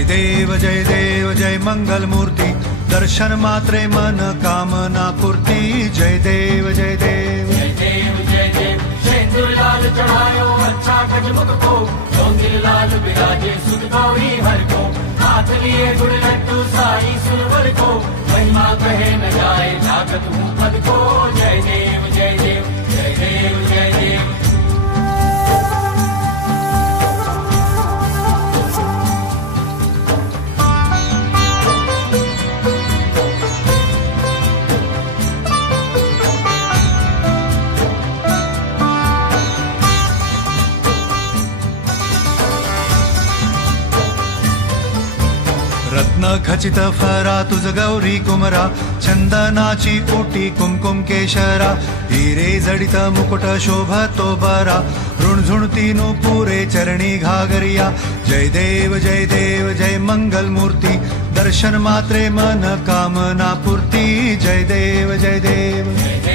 जय देव जय मंगल मूर्ति, दर्शन मात्रे मन कामना पूर्ति। जय देव जय देव जय देव जय देव। सिंदूर लाल चढ़ायो अच्छा गजमुख को, चौंगिल लाल विराजे सुख गौरी हर को। हाथ लिए गुड़ लड्डू साई सुरवर को, महिमा कहे न जाए जागत हूँ पद को। जय देव जय देव जय देव जय देव। रत्न खचित फरा तुझ गौरी कुमरा, चंदनाची ओटी कुमकुम केशरा। हिरे जडित मुकुट शोभतो बरा, ऋणझुणती पुरे चरणी घागरिया। जय देव जय मंगल मूर्ति, दर्शन मात्रे मन कामना पूर्ति। जय देव जय देव।